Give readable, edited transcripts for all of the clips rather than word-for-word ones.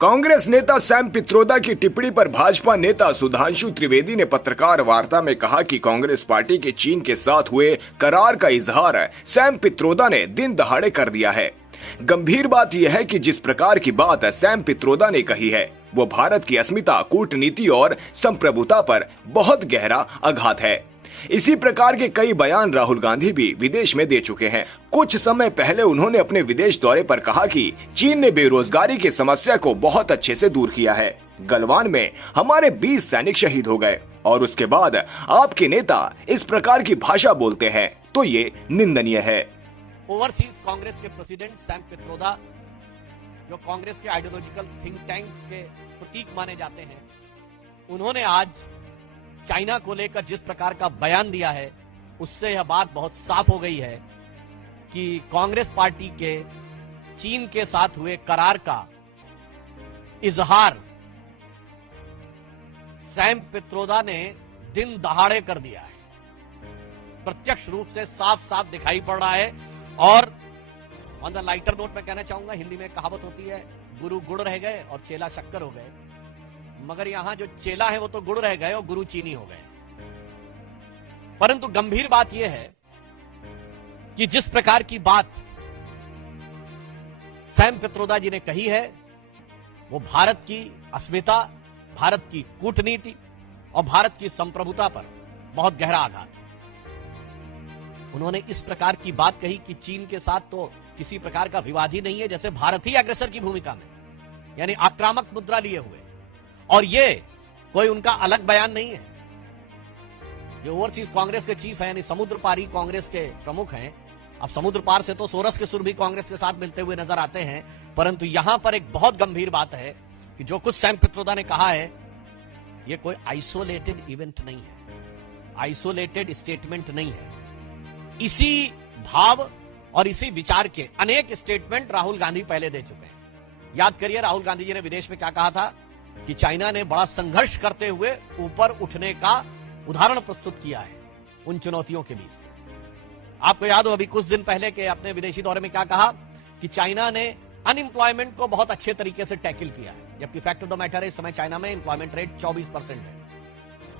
कांग्रेस नेता सैम पित्रोदा की टिप्पणी पर भाजपा नेता सुधांशु त्रिवेदी ने पत्रकार वार्ता में कहा कि कांग्रेस पार्टी के चीन के साथ हुए करार का इजहार सैम पित्रोदा ने दिन दहाड़े कर दिया है। गंभीर बात यह है कि जिस प्रकार की बात सैम पित्रोदा ने कही है वो भारत की अस्मिता, कूटनीति और संप्रभुता पर बहुत गहरा आघात है। इसी प्रकार के कई बयान राहुल गांधी भी विदेश में दे चुके हैं। कुछ समय पहले उन्होंने अपने विदेश दौरे पर कहा कि चीन ने बेरोजगारी की समस्या को बहुत अच्छे से दूर किया है। गलवान में हमारे 20 सैनिक शहीद हो गए और उसके बाद आपके नेता इस प्रकार की भाषा बोलते हैं तो ये निंदनीय है। ओवरसीज कांग्रेस के प्रेसिडेंट सैम पित्रोदा, जो कांग्रेस के आइडियोलॉजिकल थिंक टैंक के प्रतीक माने जाते हैं, उन्होंने आज चाइना को लेकर जिस प्रकार का बयान दिया है उससे यह बात बहुत साफ हो गई है कि कांग्रेस पार्टी के चीन के साथ हुए करार का इजहार सैम पित्रोदा ने दिन दहाड़े कर दिया है। प्रत्यक्ष रूप से साफ साफ दिखाई पड़ रहा है। और ऑन द लाइटर नोट में कहना चाहूंगा, हिंदी में कहावत होती है, गुरु गुड़ रह गए और चेला शक्कर हो गए। मगर यहां जो चेला है वो तो गुड़ रह गए और गुरु चीनी हो गए। परंतु गंभीर बात यह है कि जिस प्रकार की बात सैम पित्रोदा जी ने कही है वो भारत की अस्मिता, भारत की कूटनीति और भारत की संप्रभुता पर बहुत गहरा आघात है। उन्होंने इस प्रकार की बात कही कि चीन के साथ तो किसी प्रकार का विवाद ही नहीं है, जैसे भारत ही अग्रसर की भूमिका में, यानी आक्रामक मुद्रा लिए हुए। और ये कोई उनका अलग बयान नहीं है। जो ओवरसीज कांग्रेस के चीफ है, यानी समुद्र पारी कांग्रेस के प्रमुख हैं। अब समुद्र पार से तो सोरस के सुर भी कांग्रेस के साथ मिलते हुए नजर आते हैं। परंतु यहां पर एक बहुत गंभीर बात है कि जो कुछ सैम पित्रोदा ने कहा है ये कोई आइसोलेटेड इवेंट नहीं है, आइसोलेटेड स्टेटमेंट नहीं है। इसी भाव और इसी विचार के अनेक स्टेटमेंट राहुल गांधी पहले दे चुके हैं। याद करिए, राहुल गांधी जी ने विदेश में क्या कहा था कि चाइना ने बड़ा संघर्ष करते हुए ऊपर उठने का उदाहरण प्रस्तुत किया है उन चुनौतियों के बीच। आपको याद हो अभी कुछ दिन पहले के अपने विदेशी दौरे में क्या कहा कि चाइना ने अनएम्प्लॉयमेंट को बहुत अच्छे तरीके से टैकल किया है, जबकि फैक्ट ऑफ द मैटर है इस समय चाइना में एम्प्लॉयमेंट रेट 24% है।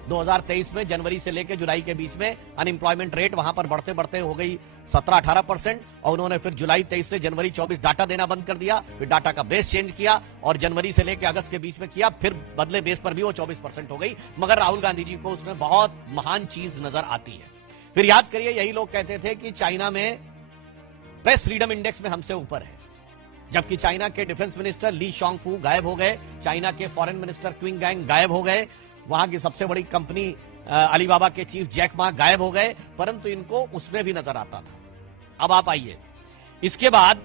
2023 में जनवरी से लेकर जुलाई के बीच में अनएम्प्लॉयमेंट रेट वहां पर बढ़ते बढ़ते हो गई 17-18%। और उन्होंने फिर जुलाई 23 से जनवरी 24 डाटा देना बंद कर दिया, फिर डाटा का बेस चेंज किया और जनवरी से लेकर अगस्त के बीच में किया, फिर बदले बेस पर भी वो 24% हो गई। मगर राहुल गांधी जी को उसमें बहुत महान चीज नजर आती है। फिर याद करिए, यही लोग कहते थे कि चाइना में प्रेस फ्रीडम इंडेक्स में हमसे ऊपर है, जबकि चाइना के डिफेंस मिनिस्टर ली शॉन्गफू गायब हो गए, चाइना के फॉरेन मिनिस्टर क्विंग गैंग गायब हो गए, वहां की सबसे बड़ी कंपनी अलीबाबा के चीफ जैक मा गायब हो गए, परंतु इनको उसमें भी नजर आता था। अब आप आइए, इसके बाद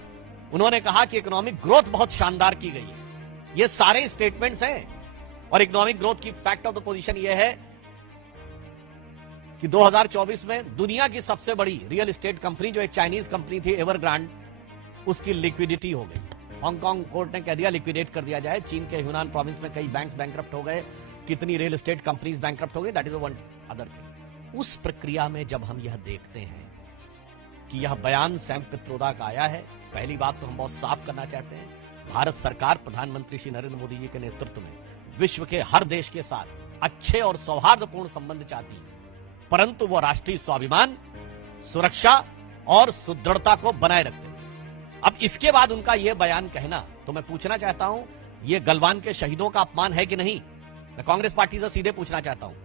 उन्होंने कहा कि इकोनॉमिक ग्रोथ बहुत शानदार की गई है। ये सारे स्टेटमेंट्स हैं और इकोनॉमिक ग्रोथ की फैक्ट ऑफ द पोजीशन ये है कि 2024 में दुनिया की सबसे बड़ी रियल एस्टेट कंपनी, जो एक चाइनीज कंपनी थी एवरग्रांड, उसकी लिक्विडिटी हो गई। हांगकांग कोर्ट ने कह दिया लिक्विडेट कर दिया जाए। चीन के ह्यूनान प्रोविंस में कई बैंक्स बैंकरप्ट हो गए, कितनी रियल एस्टेट कंपनीज बैंकरप्ट हो गई, that is one other thing. उस प्रक्रिया में जब हम यह देखते हैं कि यह बयान सैम पित्रोदा का आया है, पहली बात तो हम बहुत साफ करना चाहते हैं, भारत सरकार प्रधानमंत्री श्री नरेंद्र मोदी जी के नेतृत्व में विश्व के हर देश के साथ अच्छे और सौहार्दपूर्ण संबंध चाहती है, परंतु वो राष्ट्रीय स्वाभिमान, सुरक्षा और सुदृढ़ता को बनाए रखते हैं। अब इसके बाद उनका यह बयान कहना, तो मैं पूछना चाहता हूं, यह गलवान के शहीदों का अपमान है कि नहीं? मैं कांग्रेस पार्टी से सीधे पूछना चाहता हूं।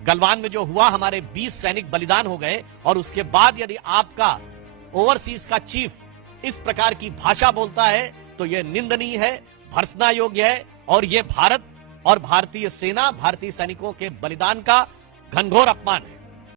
गलवान में जो हुआ, हमारे 20 सैनिक बलिदान हो गए और उसके बाद यदि आपका ओवरसीज का चीफ इस प्रकार की भाषा बोलता है तो यह निंदनीय है, भर्त्सना योग्य है और यह भारत और भारतीय सेना, भारतीय सैनिकों के बलिदान का घनघोर अपमान है।